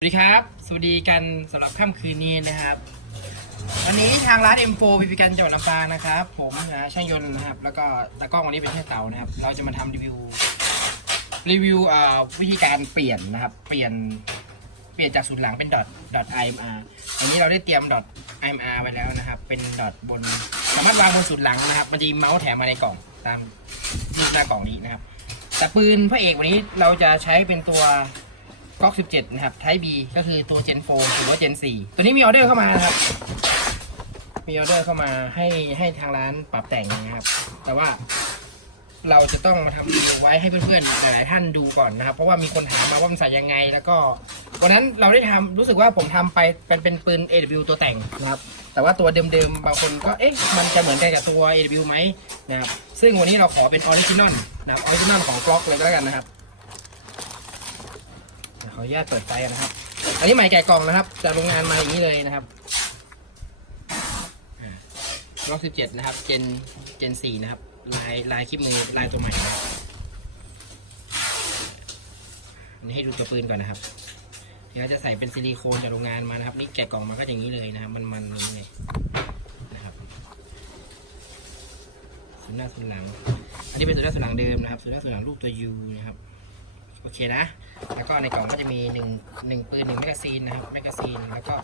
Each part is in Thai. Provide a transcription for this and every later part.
สวัสดีครับ สวัสดีกันสำหรับค่ำคืนนี้นะครับ วันนี้ทางร้าน M4 พิพิการจังหวัดลำปางนะครับ ผมนะช่างยนต์นะครับ แล้วก็ตากล้องวันนี้เป็นช่างเต่านะครับ เราจะมาทำรีวิว รีวิวอ่าวิธีการเปลี่ยนนะครับ เปลี่ยน เปลี่ยนจากศูนย์หลังเป็นดอทดอท IMR อันนี้เราได้เตรียมดอท IMR ไว้แล้วนะครับ เป็นดอทบน สามารถวางบนศูนย์หลังนะครับ มันจะมีเมาส์แถมมาในกล่องตามรูปหน้ากล่องนี้นะครับ แต่ปืนพระเอกวันนี้เราจะใช้เป็นตัว ก๊อก 17 นะครับไทป์ B ก็คือตัว Gen 4หรือว่า Gen 4 ตัวนี้มีออเดอร์เข้ามานะครับ มีออเดอร์เข้ามาให้ให้ทางร้านปรับแต่งนะครับ แต่ว่าเราจะต้องมาทำรีวิวไว้ให้เพื่อนๆหลายๆท่านดูก่อนนะครับ เพราะว่ามีคนถามมาว่ามันใส่ยังไง แล้วก็วันนั้นเราได้ทำรู้สึกว่าผมทำไปเป็นเป็นปืน AW ตัวแต่งนะครับ แต่ว่าตัวเดิมๆบางคนก็เอ๊ะมันจะเหมือนกันกับตัว AW ไหมนะครับซึ่งวันนี้เราขอเป็นออริจินอลนะครับออริจินอลของกล็อกเลยก็แล้วกันนะครับ ออนุญาตเปิดไฟนะครับ อันนี้ใหม่แกะกล่องนะครับจากโรงงานมาอย่างนี้เลยนะครับล็อกสิบเจ็ดนะครับ เจน เจนสี่นะครับ ลายลายคลิปมือลายตัวใหม่นะครับอันนี้ให้ดูตัวปืนก่อนนะครับเดี๋ยวจะใส่เป็นซิลิโคนจากโรงงานมานะครับ นี่แกะกล่องมาก็อย่างนี้เลยนะครับ มันมันเลยนะครับส่วนหน้าส่วนหลัง อันนี้เป็นส่วนหน้าส่วนหลังเดิมนะครับส่วนหน้าส่วนหลังรูปตัว U นะครับ โอเคนะ แล้วก็ในกล่องก็จะมีหนึ่งหนึ่งปืนหนึ่งแมกกาซีนนะครับแมกกาซีนแล้วก็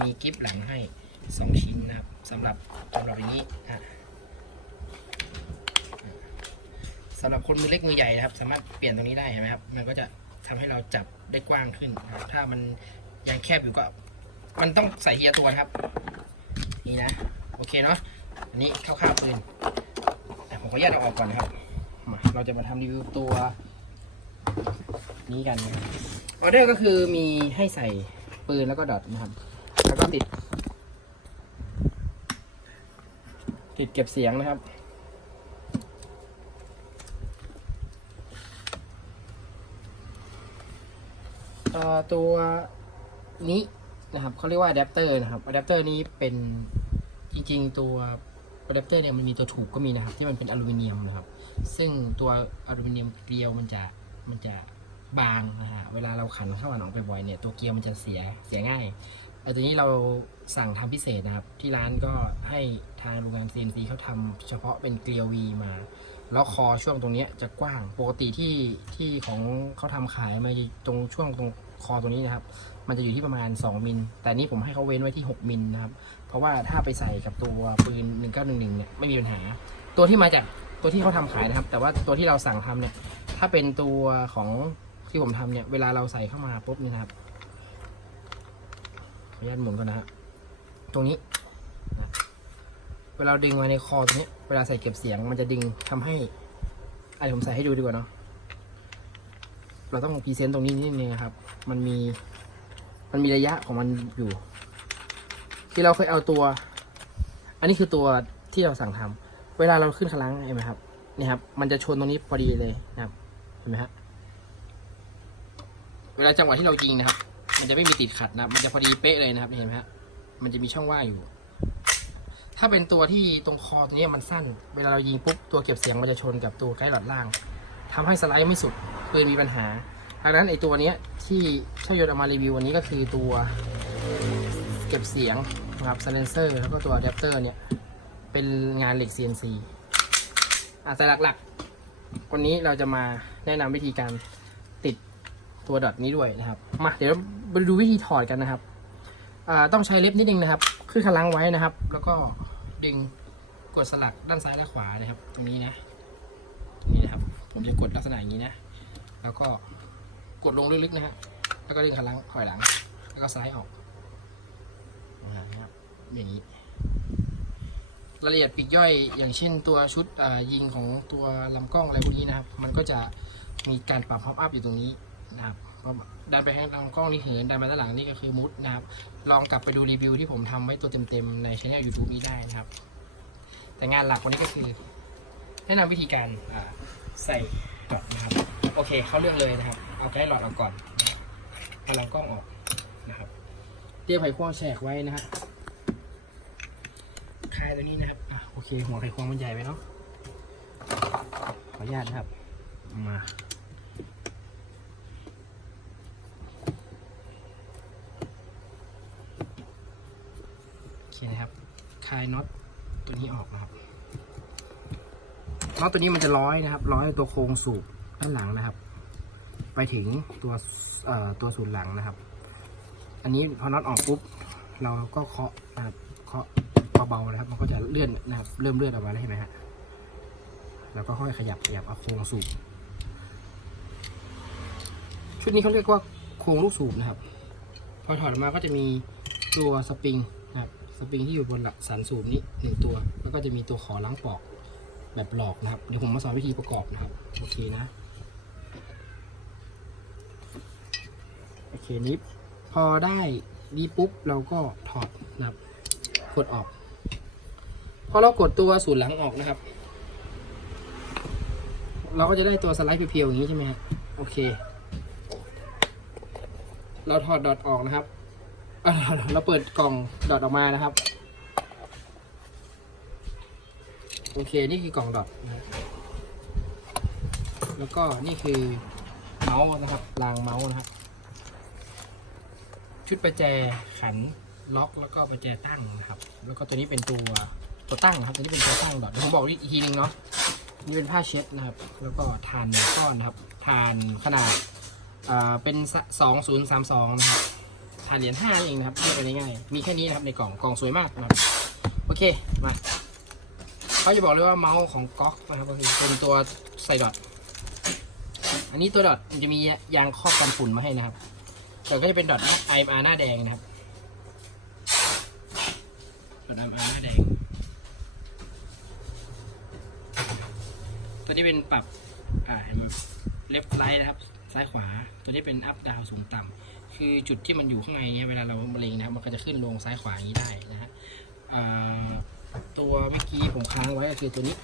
มีกิฟต์หลังให้สองชิ้นนะครับสำหรับสำหรับอย่างนี้อะสำหรับคนมือเล็กมือใหญ่นะครับ สามารถเปลี่ยนตรงนี้ได้เห็นไหมครับ มันก็จะทำให้เราจับได้กว้างขึ้นนะครับถ้ามันยังแคบอยู่ก็ มันต้องใส่เฮียตัวครับ นี่นะ โอเคเนาะอันนี้คร่าวๆปืนแต่ผมขออนุญาตเอาออกก่อนนะครับมาเราจะมาทำรีวิวตัว นี้กันนะครับออเดอร์ก็คือมีให้ใส่ปืนแล้วก็ดอทนะครับ แล้วก็ติด ติดเก็บเสียงนะครับ ตัวนี้นะครับเขาเรียกว่าอะแดปเตอร์นะครับอะแดปเตอร์นี้เป็นจริงๆตัวอะแดปเตอร์เนี่ยมันมีตัวถูกก็มีนะครับ ที่มันเป็นอลูมิเนียมนะครับ ซึ่งตัวอลูมิเนียมเกลียวมันจะมันจะ บางนะฮะเวลาเราขันเข้าอันออกบ่อยเนี่ยตัวเกลียวมันจะเสียเสียง่ายไอ้ตัวนี้เราสั่งทำพิเศษนะครับ ที่ร้านก็ให้ทางโรงงาน CNC เขาทำเฉพาะเป็นเกลียว V มา แล้วคอช่วงตรงเนี้ยจะกว้างปกติที่ที่ของเขาทำขายมาตรงช่วงตรงคอตรงนี้นะครับ มันจะอยู่ที่ประมาณ 2 มิล แต่นี่ผมให้เขาเว้นไว้ที่ 6 มิลนะครับ เพราะว่าถ้าไปใส่กับตัวปืน 1911 เนี่ยไม่มีปัญหา ตัวที่มาจากตัวที่เขาทำขายนะครับ แต่ว่าตัวที่เราสั่งทำเนี่ย ถ้าเป็นตัวของ ที่ผมทำเนี่ย เวลาเราใส่เข้ามาปุ๊บนี่นะครับขออนุญาตหมุนก่อนนะฮะตรงนี้นะเวลาดึงมาในคอตรงนี้ เวลาใส่เก็บเสียง มันจะดึงทำให้อะเดี๋ยวผมใส่ให้ดูดีกว่าเนาะเราต้องพรีเซนต์ตรงนี้นิดนึงนะครับ มันมีมันมีระยะของมันอยู่ ที่เราเคยเอาตัว อันนี้คือตัวที่เราสั่งทำเวลาเราขึ้นคลังเห็นไหมครับนี่ครับ มันจะชนตรงนี้พอดีเลยนะครับ เห็นไหมฮะ เวลาจังหวะที่เรายิงนะครับ มันจะไม่มีติดขัดนะครับ มันจะพอดีเป๊ะเลยนะครับเห็นไหมฮะมันจะมีช่องว่างอยู่ ถ้าเป็นตัวที่ตรงคอตัวนี้มันสั้น เวลาเรายิงปุ๊บตัวเก็บเสียงมันจะชนกับตัวไกด์หลอดล่างทำให้สไลด์ไม่สุดปืนมีปัญหาดังนั้นไอตัวเนี้ยที่ช่างยนเอามารีวิววันนี้ก็คือตัวเก็บเสียงนะครับซ i เลนเซอร์แล้วก็ตัวอะแดปเตอร์เนี่ยเป็นงานเหล็ก CNC อะแต่หลักๆ วันนี้เราจะมาแนะนำวิธีการ ตัวดอทนี้ด้วยนะครับมาเดี๋ยวมาดูวิธีถอดกันนะครับต้องใช้เล็บนิดนึงนะครับ ขึ้นขลังไว้นะครับ แล้วก็ดึงกดสลักด้านซ้ายและขวานะครับ ตรงนี้นะ นี่นะครับ ผมจะกดลักษณะอย่างนี้นะ แล้วก็กดลงลึกๆนะฮะแล้วก็ดึงขลังถอยหลัง แล้วก็ซ้ายออกนะครับอย่างนี้รายละเอียดปีกย่อยอย่างเช่นตัวชุดยิงของตัวลำกล้องอะไรพวกนี้นะครับ มันก็จะมีการปรับพ็อปอัพอยู่ตรงนี้นะครับ ดันไปให้ลำกล้องนี่เหินดันมาด้านหลังนี่ก็คือมุดนะครับ ลองกลับไปดูรีวิวที่ผมทำไว้ตัวเต็มๆในช่อง YouTube นี้ได้นะครับ แต่งานหลักวันนี้ก็คือ แนะนำวิธีการอ่าใส่ดอทนะครับ โอเคเขาเรื่องเลยนะครับ เอาไกด์หลอดออกก่อนเอาลำกล้องออกนะครับเตรียมไขควงแฉกไว้นะฮะคลายตัวนี้นะครับอโอเค หัวไขควงมันใหญ่ไปเนาะขออนุญาตนะครับมา เคนะครับคลายน็อตตัวนี้ออกนะครับน็อตตัวนี้มันจะร้อยนะครับ ร้อยตัวโครงสูบด้านหลังนะครับ ไปถึงตัวตัวสูนหลังนะครับ อันนี้พอน็อตออกปุ๊บ เราก็เคาะนะครับเคาะเบาๆนะครับ มันก็จะเลื่อนนะครับ เริ่มเลื่อนออกมาแล้วเห็นไหมฮะแล้วก็ค่อยขยับขยับเอาโครงสูบชุดนี้เขาเรียกว่าโครงลูกสูบนะครับ พอถอดออกมาก็จะมีตัวสปริง สปริงที่อยู่บนหลักสันสูบนี้หนึ่งตัว แล้วก็จะมีตัวขอล้างปอกแบบหลอกนะครับ เดี๋ยวผมมาสอนวิธีประกอบนะครับ โอเคนะ โอเคนี้พอได้ดีปุ๊บเราก็ถอดนะครับ กดออก พอเรากดตัวศูนย์หลังออกนะครับ เราก็จะได้ตัวสไลด์เพียวๆอย่างนี้ใช่ไหมฮะโอเค เราถอดดอทออกนะครับ เราเปิดกล่องดอทออกมานะครับ โอเค นี่คือกล่องดอทนะครับแล้วก็นี่คือเมาส์นะครับรางเมาส์นะครับ ชุดประแจขันล็อกแล้วก็ประแจตั้งนะครับ แล้วก็ตัวนี้เป็นตัวตัวตั้งนะครับ ตัวนี้เป็นตัวตั้งดอทเดี๋ยวผมบอกอีกทีนึงเนาะนี่เป็นผ้าเช็ดนะครับ แล้วก็ทานหนึ่งก้อนนะครับ ทานขนาดอ่าเป็นสองศูนย์สามสองนะครับ ทานเหรียญห้าเองนะครับเรียกไปง่ายๆมีแค่นี้นะครับในกล่องกล่องสวยมากนะครับโอเคมาเขาจะบอกเลยว่าเมาส์ของก๊อกนะครับก็คือเป็นตัวใส่ดอทอันนี้ตัวดอทมันจะมียางครอบกันฝุ่นมาให้นะครับแต่ก็จะเป็นดอทไออาร์หน้าแดงนะครับดอทไออาร์หน้าแดง ตัวนี้เป็นปรับอ่าเลฟไลท์นะครับ ซ้ายขวา ตัวนี้เป็นอัพดาวสูงต่ำ คือจุดที่มันอยู่ข้างในเนี่ยเวลาเราเล็งนะครับมันก็จะขึ้นลงซ้ายขวาอย่างนี้ได้นะฮะตัวเมื่อกี้ผมค้างไว้ก็คือตัวนี้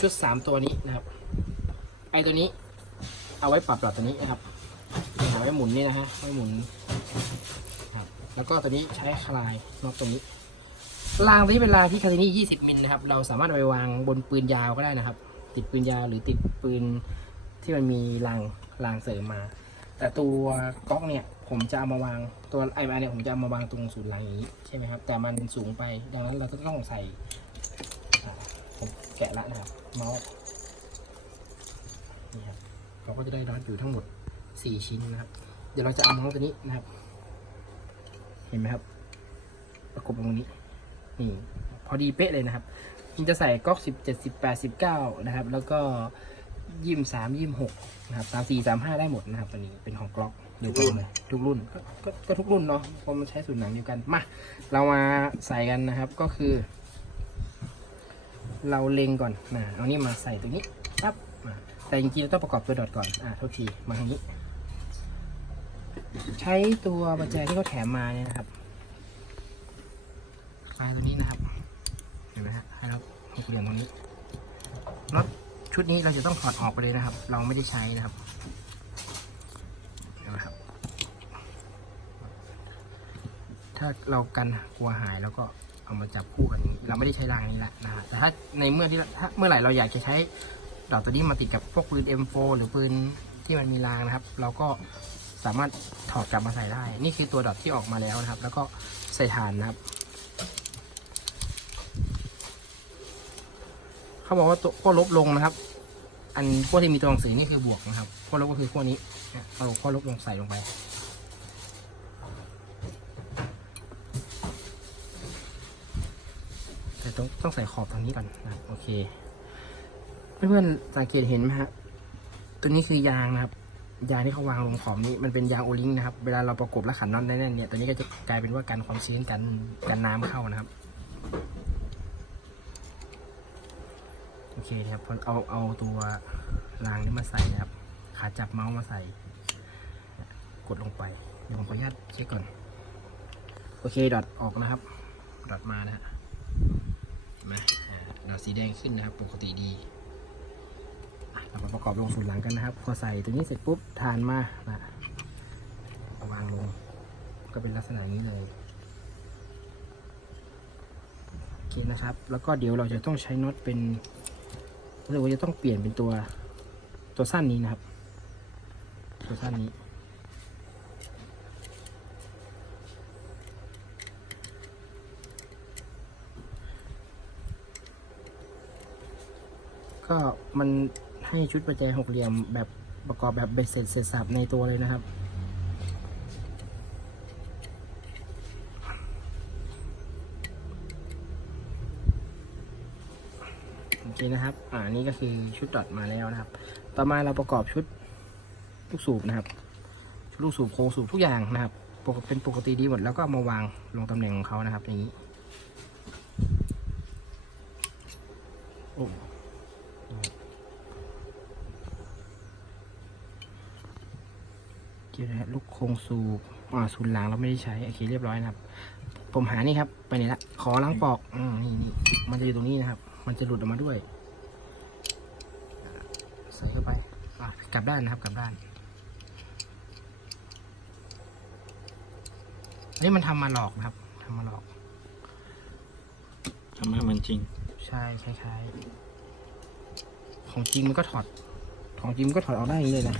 ชุดสามตัวนี้นะครับ ไอตัวนี้เอาไว้ปรับดอทตัวนี้นะครับเอาไว้หมุนนี่นะฮะไว้หมุนครับแล้วก็ตัวนี้ใช้คลายนอตตรงนี้รางนี้เป็นรางที่คาซินี่20 มิลนะครับ เราสามารถเอาไปวางบนปืนยาวก็ได้นะครับ ติดปืนยาวหรือติดปืนที่มันมีรางรางเสริมมา แต่ตัวก๊อกเนี่ยผมจะเอามาวางตัวไอมาเนี่ยผมจะเอามาวางตรงศูนย์รางอย่างนี้ใช่ไหมครับ แต่มันสูงไปดังนั้นเราก็ต้องใส่ผมแกะละนะครับเมาส์นี่ครับเราก็จะได้น็อตอยู่ทั้งหมด 4 ชิ้นนะครับ เดี๋ยวเราจะเอาเมาส์ตัวนี้นะครับ เห็นไหมครับ ประกบตรงนี้นี่พอดีเป๊ะเลยนะครับมันจะใส่ก๊อกสิบเจ็ดสิบแปดสิบเก้านะครับ แล้วก็ ยี่สามยี่หกนะครับสามสี่สามห้าได้หมดนะครับตัวนี้เป็นของกล็อกเดียวกันเลยทุกรุ่นก็ก็ก็ทุกรุ่นเนาะเพราะมันใช้สูตรหนังเดียวกันมาเรามาใส่กันนะครับก็คือ เราเล็งก่อนนะเอานี่มาใส่ตรงนี้ปั๊บมาแต่จริงๆเราต้องประกอบตัวดอทก่อนอ่าโทษทีมาทางนี้ ใช้ตัวประแจที่เขาแถมมาเนี่ยนะครับคลายตัวนี้นะครับเห็นไหมฮะให้เราหกเหลี่ยมตรงนี้น็อต ชุดนี้เราจะต้องถอดออกไปเลยนะครับ เราไม่ได้ใช้นะครับนไหมครับ ถ้าเรากันกลัวหายแล้วก็เอามาจับคู่กันนี้ เราไม่ได้ใช้รางนี้ละนะแต่ถ้าในเมื่อที่ถ้าเมื่อไหร่เราอยากจะใช้ดอกตัวนี้มาติดกับพวกปืน M4 หรือปืนที่มันมีรางนะครับ เราก็สามารถถอดกลับมาใส่ได้ นี่คือตัวดอทที่ออกมาแล้วนะครับ แล้วก็ใส่ฐานนะครับเขาบอกว่าตัวขั้วลบลงนะครับ อันขั้วที่มีตัวหนังสือนี่คือบวกนะครับขั้วลบก็คือขั้วนี้เอาขั้วลบลงใส่ลงไปแต่ต้องต้องใส่ขอบตรงนี้ก่อนนะครับโอเค เพื่อนๆสังเกตเห็นไหมฮะตัวนี้คือยางนะครับ ยางที่เขาวางลงขอบนี้มันเป็นยางโอลิงนะครับ เวลาเราประกบและขันน็อตแน่นๆเนี่ยตัวนี้ก็จะกลายเป็นว่ากันความชื้นกันกันน้ำเข้านะครับ โอเคนะครับพอเอาเอาตัวรางนี้มาใส่นะครับ ขาจับเมาส์มาใส่ กดลงไปเดี๋ยวผมขออนุญาตเช็คก่อน โอเคดอทออกนะครับ ดอทมานะฮะเห็นไหมอ่าดอทสีแดงขึ้นนะครับ ปกติดีเรามาประกอบลงส่วนหลังกันนะครับ พอใส่ตัวนี้เสร็จปุ๊บทานมานะวางลง ก็เป็นลักษณะนี้เลยโอเคนะครับ แล้วก็เดี๋ยวเราจะต้องใช้น็อตเป็น รู้สึกว่าจะต้องเปลี่ยนเป็นตัว ตัวสั้นนี้นะครับ ตัวสั้นนี้ ก็มันให้ชุดประแจหกเหลี่ยมแบบประกอบแบบเบ็ดเสร็จเสร็จสับในตัวเลยนะครับ นะครับ อ่านี่ก็คือชุดดอทมาแล้วนะครับ ต่อมาเราประกอบชุดลูกสูบนะครับ ชุดลูกสูบโครงสูบทุกอย่างนะครับปกเป็นปกติดีหมดแล้วก็มาวางลงตำแหน่งของเขานะครับ อย่างนี้โอ้เกี่ยวลูกโครงสูบอ่าศูนย์หลังเราไม่ได้ใช้โอเคเรียบร้อยนะครับ ผมหานี่ครับ ไปไหนละ ขอล้างปอก อืมนี่นี่มันจะอยู่ตรงนี้นะครับ มันจะหลุดออกมาด้วย ใส่เข้าไปอะกลับด้านนะครับกลับด้าน อันนี้มันทำมาหลอกนะครับทำมาหลอกทำให้มันจริง ใช่คล้ายๆ ของจริงมันก็ถอด ของจริงมันก็ถอดออกได้อย่างนี้เลยนะ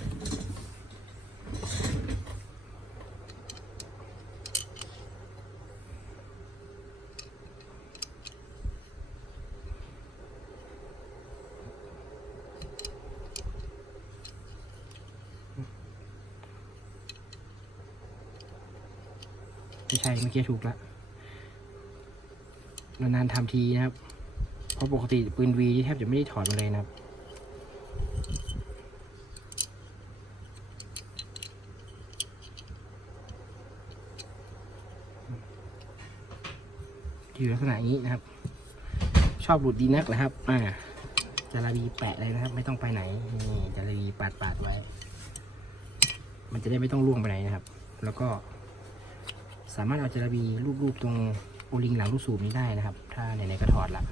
ไม่ใช่เมื่อกี้ถูกแล้วนานๆทำทีนะครับ เพราะปกติปืนวีแทบจะไม่ได้ถอดมาเลยนะครับอยู่ลักษณะนี้นะครับ ชอบหลุดดีนักนะครับ อ่าจารบีแปะเลยนะครับ ไม่ต้องไปไหนนี่จารบีปาดปาดๆไว้ มันจะได้ไม่ต้องล่วงไปไหนนะครับ แล้วก็ สามารถเอาเจาราบีรูปๆตรงโอลิงหลังลูกสูบนี้ได้นะครับ ถ้าไหนๆก็ถอดละ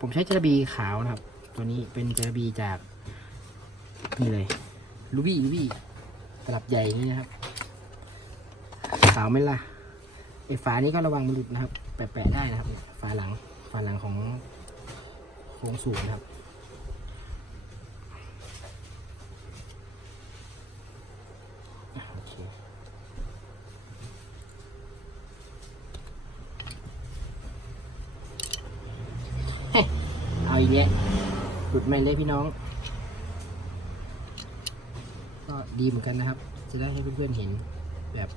ผมใช้เจาราบีขาวนะครับ ตัวนี้เป็นเจาราบีจากนี่เลยลูบี้ลูบี้ตลับใหญ่นี้นะครับ ขาวไหมล่ะไอ้ฝานี้ก็ระวังมันหลุดนะครับ แปะๆได้นะครับฝาหลังฝาหลังของโครงสูงนะครับ โอเค เฮ้ย เอาอีกแล้วหลุดไม่เลยพี่น้อง ก็ดีเหมือนกันนะครับ จะได้ให้เพื่อนๆเห็นแบบ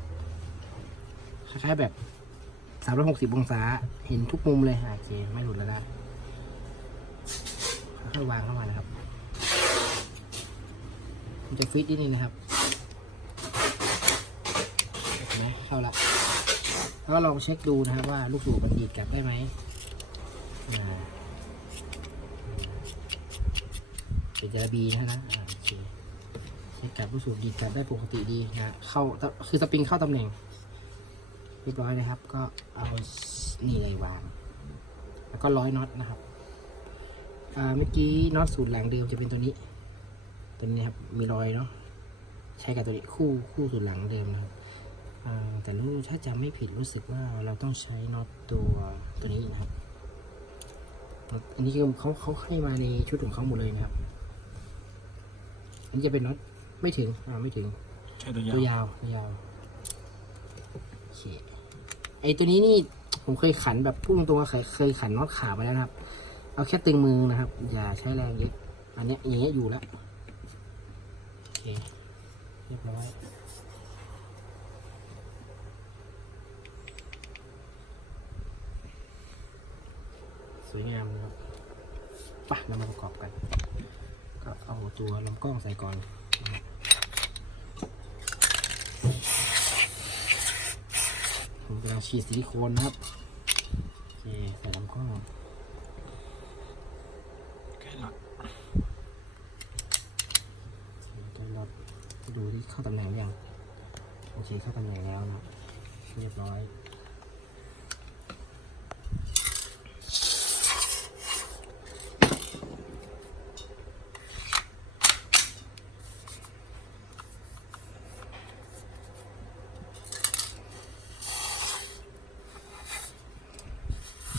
คล้ายๆแบบ360องศาเห็นทุกมุมเลยโอเคไม่หลุดแล้วนะค่อยวางเข้ามานะครับ มันจะฟิตนิดนึงนะครับเห็นไหมเข้าละแล้วก็ลองเช็คดูนะครับว่าลูกสูบมันดีดกลับได้ไหมอ่า เป็นจาระบีนะนะโอเคเช็คกลับลูกสูบดีดกลับได้ปกติดีนะเข้าคือสปริงเข้าตำแหน่งเรียบร้อยนะครับ ก็เอานี่เลยวาง แล้วก็ร้อยน็อตนะครับเมื่อกี้น็อตสูตรหลังเดิมจะเป็นตัวนี้ ตัวนี้ครับมีรอยเนาะใช้กับตัวนี้คู่คู่สูตรหลังเดิมนะครับแต่รู้ถ้าจำไม่ผิดรู้สึกว่าเราต้องใช้น็อตตัวตัวนี้นะครับ อตอันนี้คือเขาเขาให้มาในชุดของเขาหมดเลยนะครับ อันนี้จะเป็นน็อตไม่ถึงอ่าไม่ถึงใช่ตัวยาตัววยาวตัวยาวโอเคไอตัวนี้นี่ผมเคยขันแบบพูดตรงๆว่าเคยเคยขันน็อตขาไปแล้วนะครับ เอาแค่ตึงมือนะครับ อย่าใช้แรงเยอะอันเนี้ยอย่างเงี้ยอยู่แล้วโอเคเรียบร้อย วยงามนะครับไปะเรามาประกอบกัน ก็เอาตัวลำกล้องใส่ก่อนนะครับผมกำลังฉีดซิลิโคนนะครับโอเคใส่ลำกล้องแค่หลักใส่ตัวรถดูที่เข้าตำแหน่งหรือยังโอเคเข้าตำแหน่งแล้วนะครับเรียบร้อย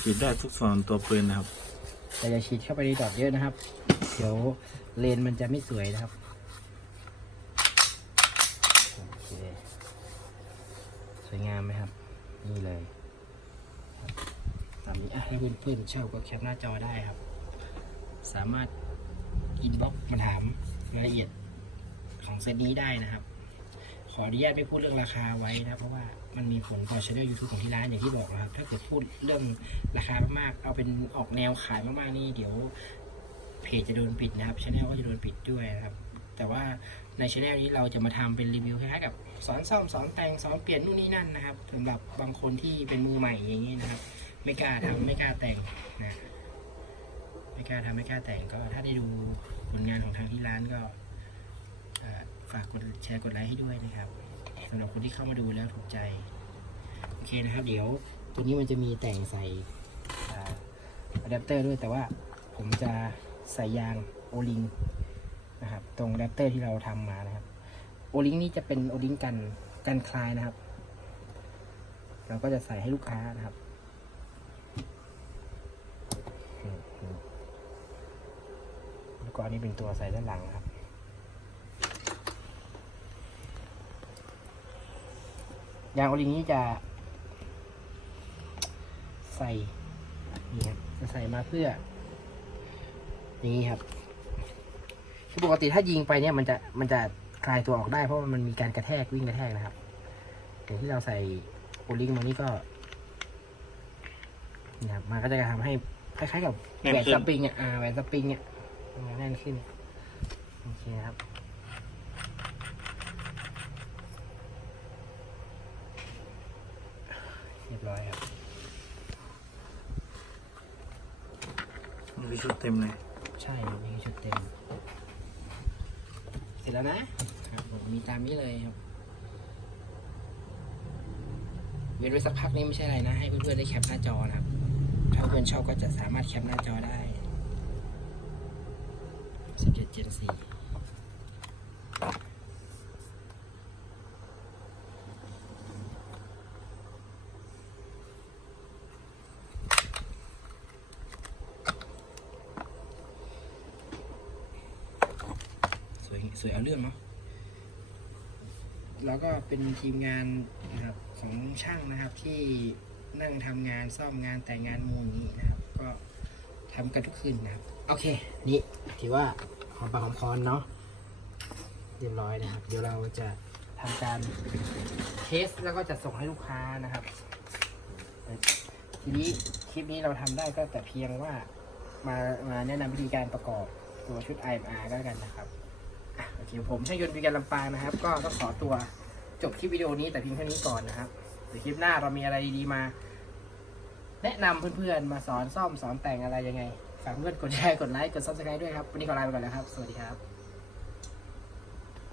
ฉีดได้ทุกส่วนตัวปืนนะครับ แต่อย่าฉีดเข้าไปในดอทเยอะนะครับ เดี๋ยวเลนมันจะไม่สวยนะครับโอเคสวยงามไหมครับ นี่เลยครับตามนี้อะถ้าเพื่อนๆชอบก็แคปหน้าจอได้ครับ สามารถอินบ็อกมาถามรายละเอียดของเซตนี้ได้นะครับ ขออนุญาตไม่พูดเรื่องราคาไว้นะเพราะว่ามันมีผลต่อช่องยูทูบของที่ร้านอย่างที่บอกนะครับ ถ้าเกิดพูดเรื่องราคามากๆ เอาเป็นออกแนวขายมากๆนี่เดี๋ยวเพจจะโดนปิดนะครับช anel ก็จะโดนปิดด้วยนะครับ แต่ว่าในช anel นี้เราจะมาทำเป็นรีวิวคล้ายๆกับสอนซ่อมสอนแต่งสอนเปลี่ยนนู่นนี่นั่นนะครับสำหรับบางคนที่เป็นมือใหม่อย่างนี้นะครับ ไม่กล้าทำไม่กล้าแต่งนะไม่กล้าทำไม่กล้าแต่งก็ถ้าได้ดูผลงานของทางที่ร้านก็ฝากกดแชร์กดไลค์ให้ด้วยนะครับ สำหรับคนที่เข้ามาดูแล้วถูกใจโอเคนะครับ เดี๋ยวตัวนี้มันจะมีแต่งใส่อะแดปเตอร์ด้วยแต่ว่าผมจะใส่ยางโอลิงนะครับ ตรงอะแดปเตอร์ที่เราทำมานะครับโอลิงนี่จะเป็นโอลิงกันกันคลายนะครับ เราก็จะใส่ให้ลูกค้านะครับแล้วก็อันนี้เป็นตัวใส่ด้านหลังครับ ยางโอลิงนี้จะ ใส่นี่ครับจะใส่มาเพื่อ อย่างนี้ครับคือปกติถ้ายิงไปเนี่ยมันจะมันจะคลายตัวออกได้เพราะมันมีการกระแทกวิ่งกระแทกนะครับอย่างที่เราใส่โอลิงมานี่ก็นี่ครับมันก็จะทำให้คล้ายๆกับแหวนสปริงอะอ่าแหวนสปริงอะแน่นขึ้นโอเคครับ เรี ยบร้อยครับนี่คือชุดเต็มเลย ใช่ครับนี่คือชุดเต็ม เสร็จแล้วนะครับผมมีตามนี้เลยครับเว้นไว้สักพักนี้ไม่ใช่อะไรนะ ให้เพื่อนๆได้แคปหน้าจอนะครับ ถ้าเพื่อนชอบก็จะสามารถแคปหน้าจอได้17 Gen 4 สวยเอาเรื่องเนาะแล้วก็เป็นทีมงานนะครับของช่างนะครับที่นั่งทำงานซ่อมงานแต่งงานมุงนี้นะครับ ก็ทำกันทุกคืนนะครับ โอเค นี่ถือว่าหอมปากหอมคอนเนาะเรียบร้อยนะครับ เดี๋ยวเราจะทำการเทสแล้วก็จะส่งให้ลูกค้านะครับ ทีนี้คลิปนี้เราทำได้ก็แต่เพียงว่ามามาแนะนำวิธีการประกอบตัวชุด IMR ก็แล้วกันนะครับ โอเคผมช่างยนต์พิการลำปางนะครับ ก็ต้องขอตัวจบคลิปวิดีโอนี้แต่เพียงเท่านี้ก่อนนะครับเดี๋ยวคลิปหน้าเรามีอะไรดีๆมา แนะนำเพื่อนๆมาสอนซ่อมสอนแต่งอะไรยังไงฝากเพื่อนกดแชร์กดไลค์กดซับสไครต์ด้วยครับวันนี้ขอลาไปก่อนแล้วครับ สวัสดีครับ